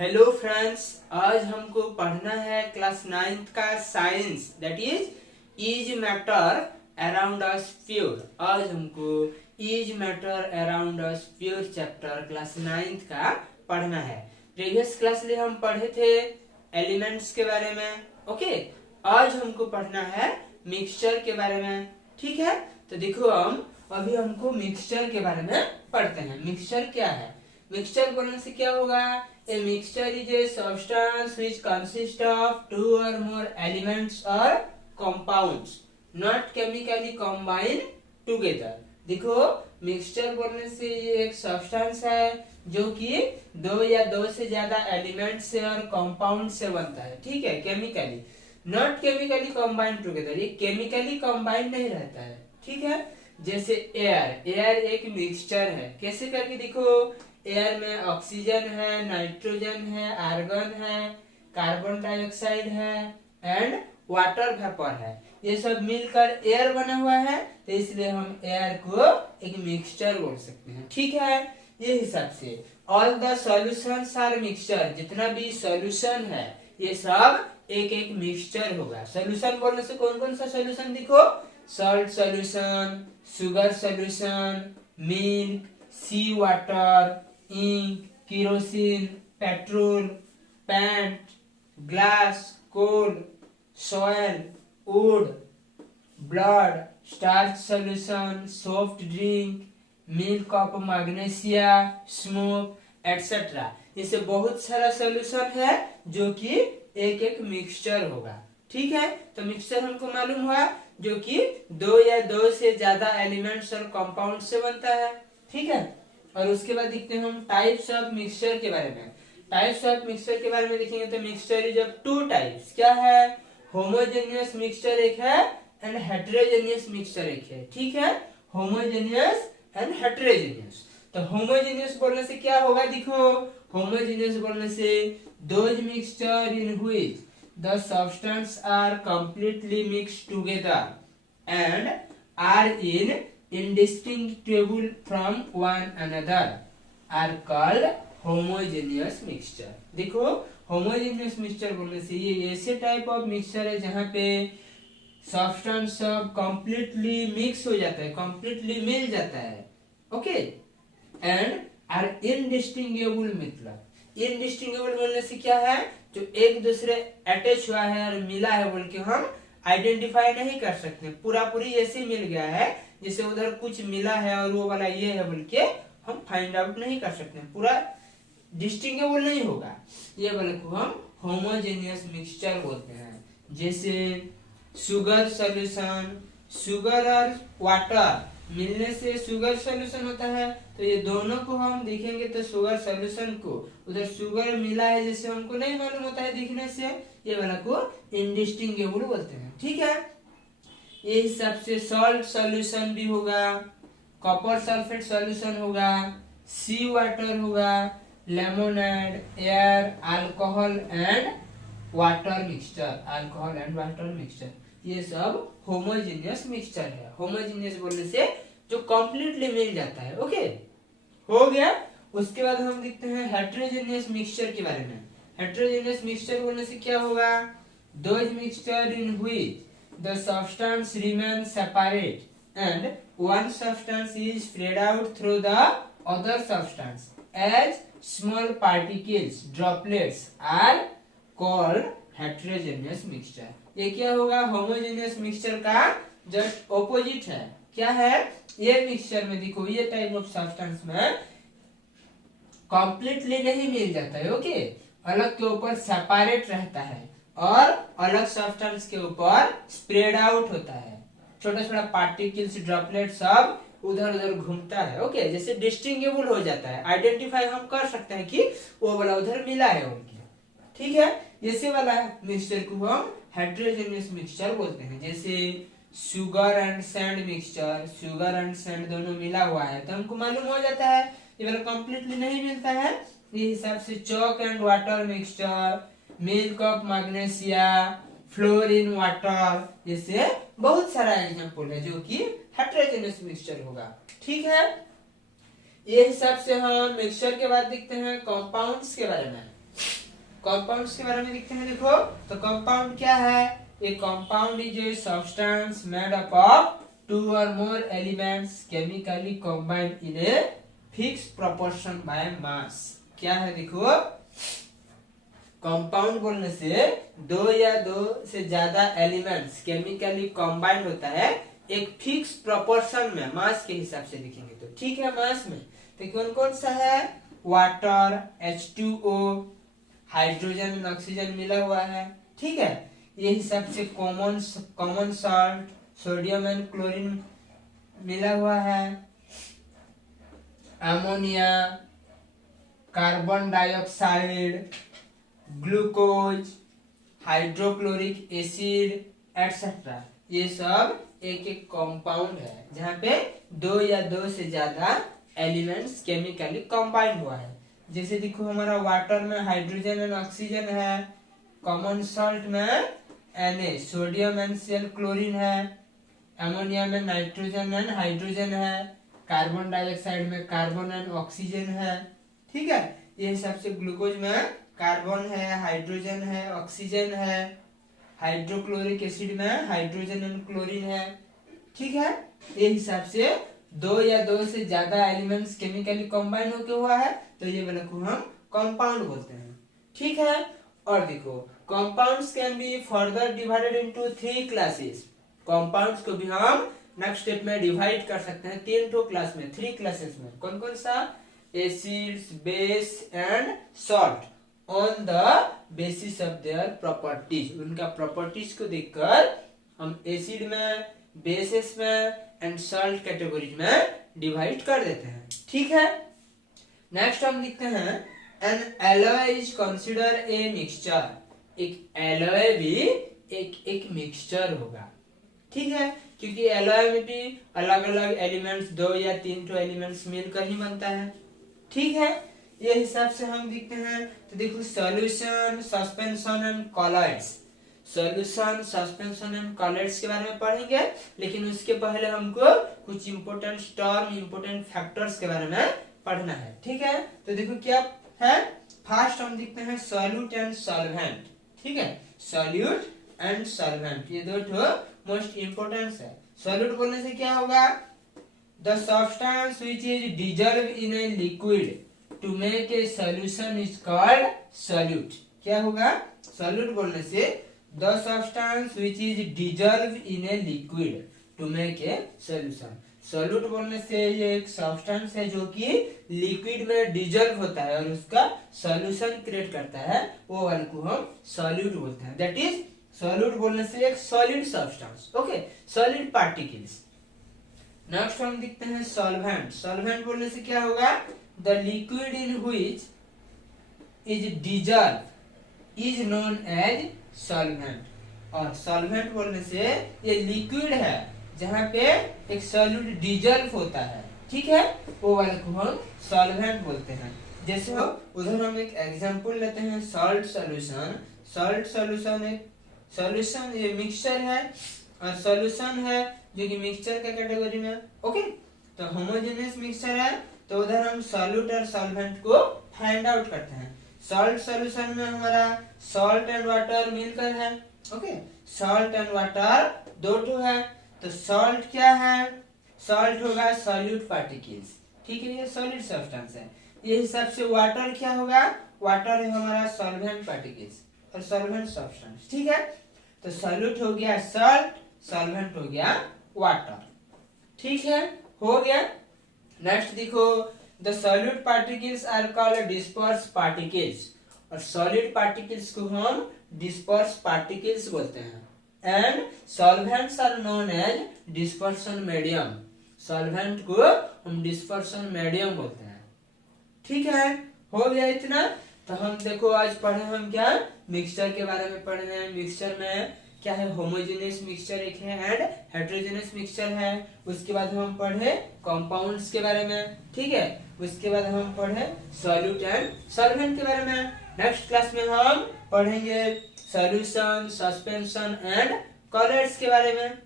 Hello friends, आज हमको पढ़ना है क्लास 9th का science, that is matter around a sphere. आज हमको is matter around a sphere chapter class 9th का पढ़ना है। प्रीवियस क्लास में हम पढ़े थे एलिमेंट्स के बारे में। ओके, आज हमको पढ़ना है मिक्सचर के बारे में। ठीक है, तो देखो अभी हमको मिक्सचर के बारे में पढ़ते हैं। मिक्सचर क्या है? मिक्सचर बोलने से क्या होगा? A mixture is a substance which consists of two or more elements or compounds not chemically combined together। देखो, मिक्सचर बोलने से ये एक सब्सटेंस है जो कि दो या दो से ज्यादा एलिमेंट से और कंपाउंड से बनता है। ठीक है, chemically not chemically combined together, ये केमिकली कंबाइंड नहीं रहता है। ठीक है, जैसे एयर एक मिक्सचर है। कैसे करके देखो, एयर में ऑक्सीजन है, नाइट्रोजन है, आर्गन है, कार्बन डाइऑक्साइड है एंड वाटर वेपर है। ये सब मिलकर एयर बना हुआ है, तो इसलिए हम एयर को एक मिक्सचर बोल सकते हैं। ठीक है, ये हिसाब से all the solutions are mixture, जितना भी सॉल्यूशन है ये सब एक एक मिक्सचर होगा। सॉल्यूशन बोलने से कौन कौन सा सॉल्यूशन देखो, salt solution, sugar solution, milk, sea water, ink, kerosene, petrol, paint, glass, coal, soil, wood, blood, starch solution, soft drink, milk of magnesia, smoke etcetera. इसे बहुत सारा सॉल्यूशन है जो कि एक एक मिक्सचर होगा। ठीक है, तो मिक्सचर हमको मालूम हुआ जो कि दो या दो से ज्यादा एलिमेंट्स और कंपाउंड से बनता है। ठीक है, और उसके बाद देखते हैं हम टाइप्स ऑफ मिक्सचर के बारे में। टाइप्स ऑफ मिक्सचर के बारे में देखेंगे तो mixture is of two types. क्या है? होमोजेनियस मिक्सचर एक है एंड हेटेरोजेनियस मिक्सचर एक है। ठीक है, होमोजेनियस एंड हेटेरोजेनियस। तो होमोजेनियस बोलने से क्या होगा? देखो, होमोजेनियस बोलने से those mixture in which the substance are completely mixed together and are in indistinguishable from one another are called homogeneous mixture। देखो, homogeneous mixture बोलने से ये ऐसे टाइप ऑफ मिक्सचर है जहाँ पे सब्सटेंस सब कंप्लीटली मिक्स हो जाता है, कंप्लीटली मिल जाता है। Okay, and are indistinguishable. मतलब इनडिस्टिंगेबल बोलने से क्या है? जो एक दूसरे अटैच हुआ है और मिला है बोल के हम आइडेंटिफाई नहीं कर सकते। पूरा पूरी ऐसे मिल गया है जैसे उधर कुछ मिला है और वो वाला ये है बोल के हम फाइंड आउट नहीं कर सकते, पूरा डिस्टिंगेबल नहीं होगा। ये वाले को हम होमोजेनियस मिक्सचर बोलते हैं। जैसे शुगर सॉल्यूशन, शुगर और वाटर मिलने से शुगर सॉल्यूशन होता है, तो ये दोनों को हम देखेंगे तो शुगर सॉल्यूशन को उधर शुगर मिला है जैसे हमको नहीं मालूम होता है दिखने से, ये वाला को इनडिस्टिंगेबल बोलते हैं। ठीक है, ये हिसाब से सॉल्ट सॉल्यूशन भी होगा, कॉपर सल्फेट सॉल्यूशन होगा, सी वाटर होगा, lemonade, air, alcohol and water mixture, alcohol and water mixture, ये सब होमोजेनियस मिक्सचर है। होमोजेनियस बोलने से जो कंप्लीटली मिल जाता है। ओके, हो गया। उसके बाद हम देखते हैं हेटेरोजेनियस मिक्सचर के बारे में। हेटेरोजेनियस मिक्सचर बोलने से क्या होगा? Those mixture in which the substance remains separate and one substance is spread out through the other substance as small particles, droplets are called heterogeneous mixture। ये क्या होगा? होमोजेनियस मिक्सचर का जस्ट ऑपोजिट है। क्या है? ये मिक्सचर में देखो, ये टाइप ऑफ सब्सटेंस में कंप्लीटली नहीं मिल जाता है। ओके, अलग के ऊपर सेपरेट रहता है और अलग सब्सटेंस के ऊपर स्प्रेड आउट होता है। छोटा छोटा पार्टिकल्स, ड्रॉपलेट सब उधर उधर घूमता है। ओके, जैसे डिस्टिंगेबल हो जाता है, आइडेंटिफाई हम कर सकते हैं कि वो वाला उधर मिला है उनके। ठीक है, ऐसे वाला मिक्सचर को हम हेटेरोजेनियस मिक्सचर बोलते हैं। जैसे sugar and sand mixture, sugar and sand दोनों मिला हुआ है तो हमको मालूम हो जाता है ये वाला कंप्लीटली नहीं मिलता है। ये हिसाब से chalk and water mixture, milk of magnesia, fluorine water, जैसे बहुत सारा एग्जांपल है जो कि हेटेरोजेनियस मिक्सचर होगा। ठीक है, ये हिसाब से हम मिक्सचर के बाद देखते हैं कंपाउंड्स के बारे में। कंपाउंड्स के बारे में देखते हैं। देखो तो कंपाउंड क्या है, ए compound is a substance made up of 2 or more elements chemically combined in a fixed proportion by mass। क्या है देखो, कंपाउंड बोलने से दो या दो से ज्यादा एलिमेंट्स केमिकली कंबाइंड होता है एक फिक्स प्रोपोर्शन में, मास के हिसाब से लिखेंगे तो ठीक है। मास में तो कौन कौन सा है, water, H2O, hydrogen and oxygen मिला हुआ है, ठीक है। ये हिसाब से common salt, sodium and chlorine मिला हुआ है, ammonia, carbon dioxide, glucose, hydrochloric acid etcetera, ये सब एक एक कंपाउंड है जहाँ पे दो या दो से ज्यादा एलिमेंट्स केमिकली कंबाइंड हुआ है। जैसे देखो हमारा वाटर में हाइड्रोजन एंड ऑक्सीजन है, कॉमन सॉल्ट में Na sodium and Cl chlorine है, अमोनिया में नाइट्रोजन एंड हाइड्रोजन है, कार्बन डाइऑक्साइड में कार्बन एंड ऑक्सीजन है, ठीक है। ये हिसाब से ग्लूकोज में कार्बन है, हाइड्रोजन है, ऑक्सीजन है, हाइड्रोक्लोरिक एसिड में हाइड्रोजन एंड क्लोरीन है, ठीक है। ये हिसाब से दो या दो से ज्यादा एलिमेंट्स केमिकली कंबाइन होके हुआ है तो ये वाला को हम कंपाउंड बोलते हैं, ठीक है। और देखो compounds can be further divided into 3 classes. Compounds को भी हम नेक्स्ट स्टेप में डिवाइड कर सकते हैं 3 क्लास में, 3 क्लासेस में। कौन कौन सा, acids, base and salt on the basis of their properties. उनका प्रॉपर्टीज को देखकर हम एसिड में, बेसिस में एंड सॉल्ट कैटेगरीज में डिवाइड कर देते हैं, ठीक है। नेक्स्ट हम लिखते हैं N alloy is consider a mixture. एक एलॉय भी एक मिक्सचर होगा, ठीक है, क्योंकि एलॉय में भी अलग अलग एलिमेंट्स, 2 या 3 एलिमेंट्स मिलकर ही बनता है, ठीक है। ये हिसाब से हम देखते हैं तो देखो solution, suspension and colloids. Solution, suspension and colloids के बारे में पढ़ेंगे, लेकिन उसके पहले हमको कुछ इंपोर्टेंट टर्म, इंपोर्टेंट फैक्टर्स के बारे में पढ़ना है, ठीक है। तो देखो क्या है, फर्स्ट हम देखते हैं सॉल्यूट एंड सॉल्वेंट, ठीक है। सॉल्यूट एंड सॉल्वेंट ये दो मोस्ट इंपोर्टेंट है। सॉल्यूट बोलने से क्या होगा, the substance which is dissolve in a liquid to make a solution is called solute. क्या होगा, सॉल्यूट बोलने से the substance which is dissolve in a liquid to make a solution. Solute बोलने से ये एक सब्सटेंस है जो कि लिक्विड में डिजॉल्व होता है और उसका सॉल्यूशन क्रिएट करता है, वो वाले को हम सॉल्यूट बोलते हैं। दैट इज सॉल्यूट बोलने से एक solid substance, okay, solid particles. Next हम देखते हैं सॉल्वेंट। सॉल्वेंट बोलने से क्या होगा, the liquid in which is dissolve is known as solvent. और सॉल्वेंट बोलने से ये लिक्विड है जहाँ पे एक सॉल्यूट डिजॉल्व होता है, ठीक है, वो वाले को हम सॉल्वेंट बोलते हैं। जैसे हो उधर हम एक एग्जांपल लेते हैं, सॉल्ट सॉल्यूशन। सॉल्ट सॉल्यूशन एक सॉल्यूशन, ये मिक्सचर है और सॉल्यूशन है जो कि मिक्सचर के कैटेगरी में, ओके। तो होमोजेनियस मिक्सचर है तो उधर हम सॉल्यूट और सॉल्वेंट को फाइंड आउट करते हैं। सॉल्ट सॉल्यूशन में हमारा सॉल्ट एंड वाटर मिलकर है, ओके। सॉल्ट एंड वाटर दो है तो सॉल्ट क्या है, सॉल्ट होगा सॉल्यूट पार्टिकल्स, ठीक है, ये सॉलिड सब्सटेंस है। ये हिसाब से वाटर क्या होगा, वाटर है हमारा सॉल्वेंट पार्टिकल्स और सॉल्वेंट सब्सटेंस, ठीक है। तो सॉल्यूट हो गया सॉल्ट, सॉल्वेंट हो गया वाटर, ठीक है, हो गया। नेक्स्ट देखो, the solid particles are called disperse particles. और सॉलिड पार्टिकल्स को हम डिस्पर्स पार्टिकल्स बोलते हैं। And solvents are known as dispersion medium. Solvent को हम डिस्पर्शन मीडियम बोलते हैं, ठीक है, हो गया इतना। तो हम देखो आज पढ़े हम क्या, मिक्सचर के बारे में पढ़े हैं। मिक्सचर में क्या है, होमोजेनियस मिक्सचर एक है एंड हेटेरोजेनियस मिक्सचर है। उसके बाद हम पढ़े कंपाउंड्स के बारे में, ठीक है। उसके बाद हम पढ़े सॉल्यूट एंड सॉल्वेंट के बारे में। नेक्स्ट क्लास में हम पढ़ेंगे सॉल्यूशन, सस्पेंशन एंड कॉलॉइड्स के बारे में।